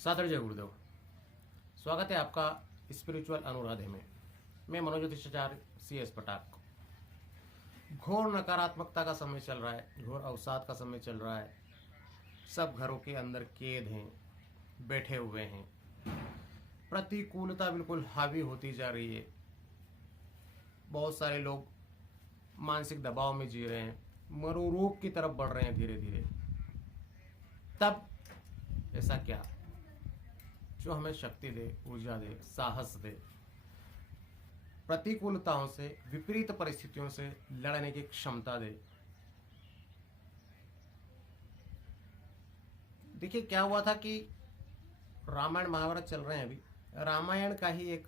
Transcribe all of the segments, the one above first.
सादर जय गुरुदेव। स्वागत है आपका स्पिरिचुअल अनुराधे में। मैं मनोज्योतिषाचार्य CS पटाक। घोर नकारात्मकता का समय चल रहा है, घोर अवसाद का समय चल रहा है। सब घरों के अंदर कैद हैं, बैठे हुए हैं। प्रतिकूलता बिल्कुल हावी होती जा रही है। बहुत सारे लोग मानसिक दबाव में जी रहे हैं, मनोरोग की तरफ बढ़ रहे हैं धीरे धीरे। तब ऐसा क्या जो हमें शक्ति दे, ऊर्जा दे, साहस दे, प्रतिकूलताओं से, विपरीत परिस्थितियों से लड़ने की क्षमता दे। देखिए क्या हुआ था कि रामायण महाभारत चल रहे हैं अभी। रामायण का ही एक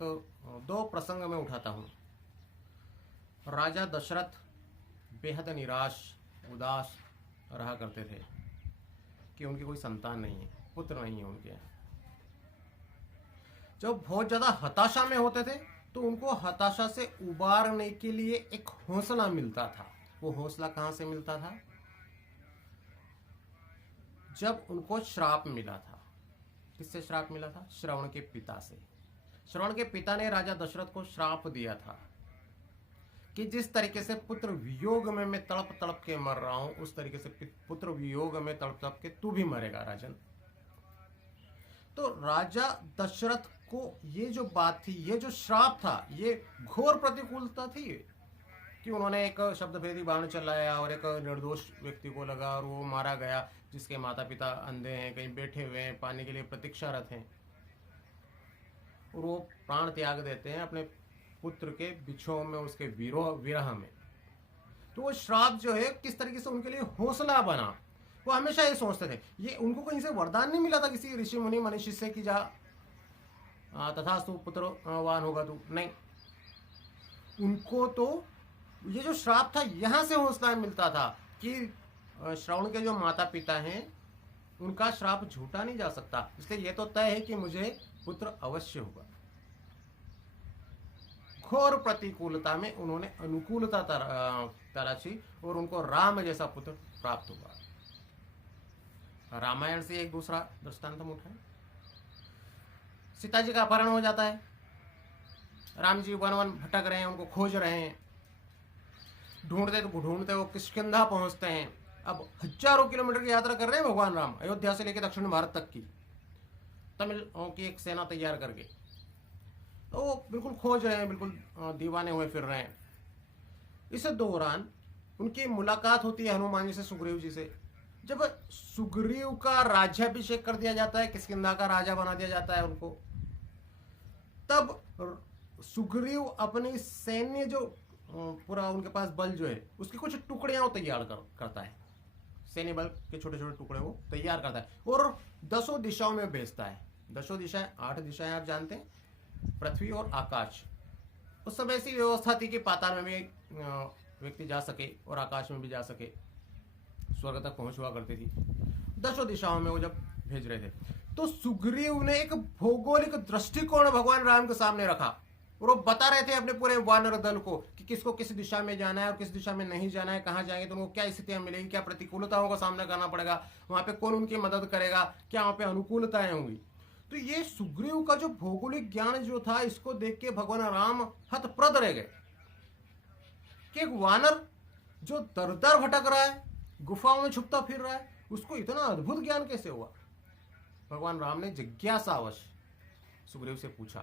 दो प्रसंग में उठाता हूं। राजा दशरथ बेहद निराश, उदास रहा करते थे कि उनकी कोई संतान नहीं है, पुत्र नहीं है उनके। जब बहुत ज्यादा हताशा में होते थे तो उनको हताशा से उबारने के लिए एक हौसला मिलता था। वो हौसला कहां से मिलता था? जब उनको श्राप मिला था। किससे श्राप मिला था? श्रवण के पिता से। श्रवण के पिता ने राजा दशरथ को श्राप दिया था कि जिस तरीके से पुत्र वियोग में मैं तड़प तड़प के मर रहा हूं, उस तरीके से पुत्र वियोग में तड़प तड़प के तू भी मरेगा राजन। तो राजा दशरथ को ये जो बात थी, ये जो श्राप था, ये घोर प्रतिकूलता थी कि उन्होंने एक शब्दभेदी बाण चलाया और एक निर्दोष व्यक्ति को लगा और वो मारा गया, जिसके माता पिता अंधे हैं, कहीं बैठे हुए हैं, पानी के लिए प्रतीक्षारत हैं, और वो प्राण त्याग देते हैं अपने पुत्र के बिछोह में, उसके विरह में। तो वो श्राप जो है किस तरीके से उनके लिए हौसला बना। वो हमेशा ये सोचते थे, ये उनको कहीं से वरदान नहीं मिला था किसी ऋषि मुनि मनीषी से कि जा तथास्तु पुत्रवान होगा तू, नहीं। उनको तो ये जो श्राप था यहां से हौसला मिलता था कि श्रवण के जो माता पिता हैं उनका श्राप झूठा नहीं जा सकता, इसलिए ये तो तय है कि मुझे पुत्र अवश्य होगा। घोर प्रतिकूलता में उन्होंने अनुकूलता तराशी और उनको राम जैसा पुत्र प्राप्त हुआ। रामायण से एक दूसरा दृष्टांत हम उठाएं। सीता जी का अपहरण हो जाता है। राम जी वन वन भटक रहे हैं, उनको खोज रहे हैं। ढूंढते वो किष्किंधा पहुंचते हैं। अब हजारों किलोमीटर की यात्रा कर रहे हैं भगवान राम, अयोध्या से लेकर दक्षिण भारत तक की, तमिलों की एक सेना तैयार करके। तो वो बिल्कुल खोज रहे हैं, बिल्कुल दीवाने हुए फिर रहे हैं। इस दौरान उनकी मुलाकात होती है हनुमान जी से, सुग्रीव जी से। जब सुग्रीव का राज्याभिषेक कर दिया जाता है, किष्किंधा का राजा बना दिया जाता है उनको, तब सुग्रीव अपनी सैन्य जो पूरा उनके पास बल जो है उसकी कुछ टुकड़ियां तैयार करता है। सैन्य बल के छोटे छोटे टुकड़े वो तैयार करता है और 10 दिशाओं में भेजता है। 10 दिशाएं, 8 दिशाएं आप जानते हैं, पृथ्वी और आकाश। उस समय ऐसी व्यवस्था थी कि पाताल में भी व्यक्ति जा सके और आकाश में भी जा सके, स्वर्ग तक पहुंच हुआ करती थी। 10 दिशाओं में वो जब भेज रहे थे तो सुग्रीव ने एक भौगोलिक दृष्टिकोण भगवान राम के सामने रखा और वो बता रहे थे अपने पूरे वानर दल को कि किसको किस दिशा में जाना है और किस दिशा में नहीं जाना है, कहां जाएंगे तो उनको क्या स्थितियां मिलेगी, क्या प्रतिकूलताओं का सामना करना पड़ेगा, वहां पे कौन उनकी मदद करेगा, क्या वहां पे अनुकूलताएं होंगी। तो ये सुग्रीव का जो भौगोलिक ज्ञान जो था, इसको देख के भगवान राम हतप्रद रह गए कि एक वानर जो दर दर भटक रहा है, गुफाओं में छुपता फिर रहा है, उसको इतना अद्भुत ज्ञान कैसे हुआ। भगवान राम ने जिज्ञासावश सुग्रीव से पूछा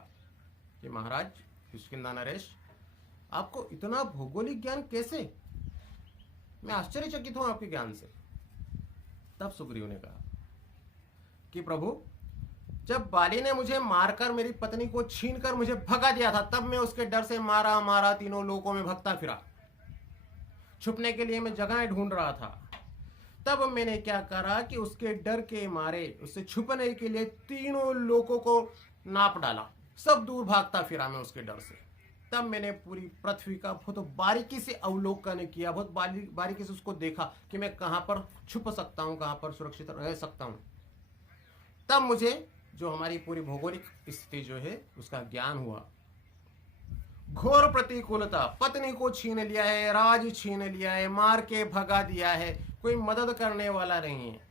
कि महाराज किष्किंधा नरेश, आपको इतना भौगोलिक ज्ञान कैसे? मैं आश्चर्यचकित हूं आपके ज्ञान से। तब सुग्रीव ने कहा कि प्रभु, जब बाली ने मुझे मारकर मेरी पत्नी को छीनकर मुझे भगा दिया था, तब मैं उसके डर से मारा तीनों लोकों में भगता फिरा। छुपने के लिए मैं जगहें ढूंढ रहा था। तब मैंने क्या करा कि उसके डर के मारे उससे छुपने के लिए तीनों लोगों को नाप डाला, सब दूर भागता फिरा मैं उसके डर से। तब मैंने पूरी पृथ्वी का बहुत बारीकी से अवलोकन किया, बहुत बारीकी से उसको देखा कि मैं कहां पर छुप सकता हूं, कहां पर सुरक्षित रह सकता हूं। तब मुझे जो हमारी पूरी भौगोलिक स्थिति जो है उसका ज्ञान हुआ। घोर प्रतिकूलता, पत्नी को छीन लिया है, राज छीन लिया है, मार के भगा दिया है, कोई मदद करने वाला नहीं है।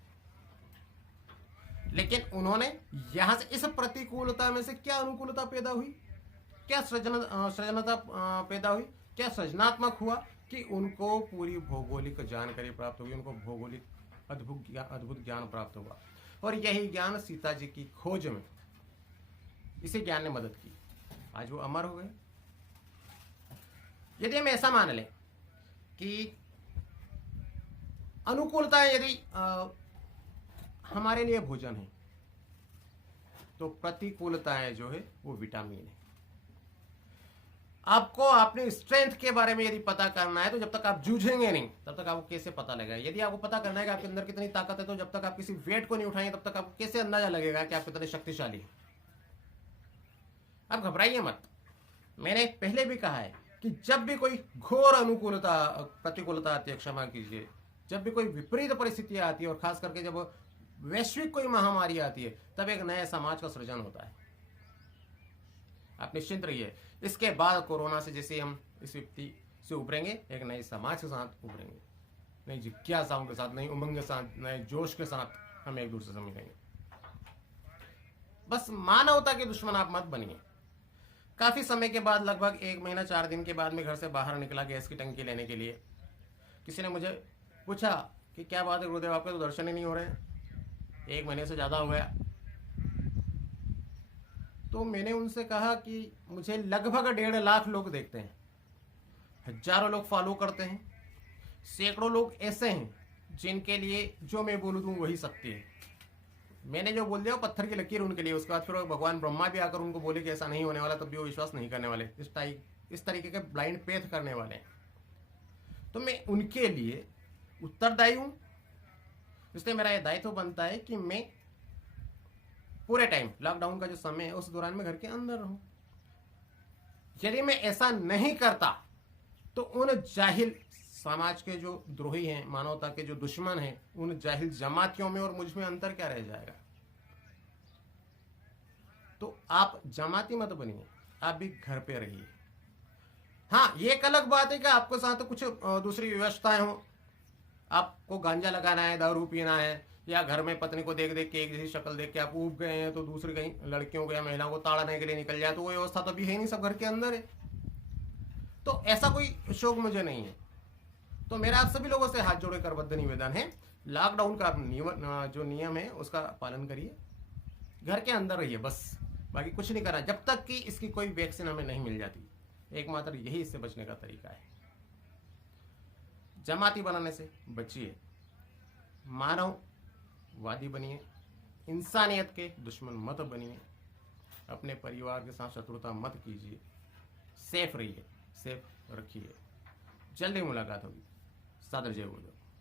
लेकिन उन्होंने यहां से इस प्रतिकूलता में से क्या अनुकूलता पैदा हुई, क्या सृजनता पैदा हुई, क्या सृजनात्मक हुआ कि उनको पूरी भौगोलिक जानकारी प्राप्त हुई, उनको भौगोलिक अद्भुत ज्ञान प्राप्त हुआ। और यही ज्ञान सीता जी की खोज में इसी ज्ञान ने मदद की, आज वो अमर हो गए। यदि हम ऐसा मान लें कि अनुकूलताएं यदि हमारे लिए भोजन है, तो प्रतिकूलताएं जो है वो विटामिन है। आपको अपने स्ट्रेंथ के बारे में यदि पता करना है तो जब तक आप जूझेंगे नहीं तब तक आपको कैसे पता लगेगा। यदि आपको पता करना है कि आपके अंदर कितनी ताकत है, तो जब तक आप किसी वेट को नहीं उठाएंगे तब तक आपको कैसे अंदाजा लगेगा कि आप कितने शक्तिशाली हैं। आप घबराइए मत। मैंने पहले भी कहा है कि जब भी कोई घोर प्रतिकूलता आती है, क्षमा कीजिए, जब भी कोई विपरीत परिस्थितियां आती है और खास करके जब वैश्विक कोई महामारी आती है, तब एक नए समाज का सृजन होता है। आप निश्चिंत रहिए, इसके बाद कोरोना से जैसे हम इस विपत्ति से उभरेंगे, एक नए समाज के साथ उभरेंगे, नई जिज्ञासाओं के साथ, नई उमंग के साथ, नए जोश के साथ हम एक दूसरे से मिलेंगे। बस मानवता के दुश्मन आप मत बनिए। काफी समय के बाद, लगभग 1 महीना 4 दिन के बाद, मैं घर से बाहर निकला गैस की टंकी लेने के लिए। किसी ने मुझे पूछा कि क्या बात है गुरुदेव, आपके तो दर्शन ही नहीं हो रहे, 1 महीने से ज्यादा हो गया। तो मैंने उनसे कहा कि मुझे लगभग 1.5 लाख लोग देखते हैं, हजारों लोग फॉलो करते हैं, सैकड़ों लोग ऐसे हैं जिनके लिए जो मैं बोलूं दूं वही सत्य है। मैंने जो बोल दिया वो पत्थर की लकीर उनके लिए। उसके बाद फिर भगवान ब्रह्मा भी आकर उनको बोले कि ऐसा नहीं होने वाला, तब भी वो विश्वास नहीं करने वाले, इस तरीके के ब्लाइंड फेथ करने वाले हैं। तो मैं उनके लिए उत्तरदायी हूं, इसलिए मेरा यह दायित्व बनता है कि मैं पूरे टाइम, लॉकडाउन का जो समय है उस दौरान मैं घर के अंदर रहूं। यदि मैं ऐसा नहीं करता तो उन जाहिल समाज के जो द्रोही हैं, मानवता के जो दुश्मन हैं, उन जाहिल जमातियों में और मुझ में अंतर क्या रह जाएगा। तो आप जमाती मत बनिए, आप भी घर पे रहिए। हाँ, ये एक अलग बात है कि आपके साथ कुछ दूसरी व्यवस्थाएं हो, आपको गांजा लगाना है, दारू पीना है, या घर में पत्नी को देख देख के एक जैसी शक्ल देख के आप ऊब गए हैं तो दूसरी कहीं लड़कियों को या महिलाओं को ताड़ने के लिए निकल जाए, तो वो व्यवस्था तो अभी है नहीं, सब घर के अंदर है। तो ऐसा कोई शौक मुझे नहीं है। तो मेरा आप सभी लोगों से हाथ जोड़े करबद्ध निवेदन है, लॉकडाउन का जो नियम है उसका पालन करिए, घर के अंदर रहिए, बस बाकी कुछ नहीं करना, जब तक कि इसकी कोई वैक्सीन हमें नहीं मिल जाती। एकमात्र यही इससे बचने का तरीका है। जमाती बनाने से बचिए, मानववादी बनिए, इंसानियत के दुश्मन मत बनिए, अपने परिवार के साथ शत्रुता मत कीजिए, सेफ रहिए, सेफ रखिए। जल्दी मुलाकात होगी। सादर जय गुरुदेव।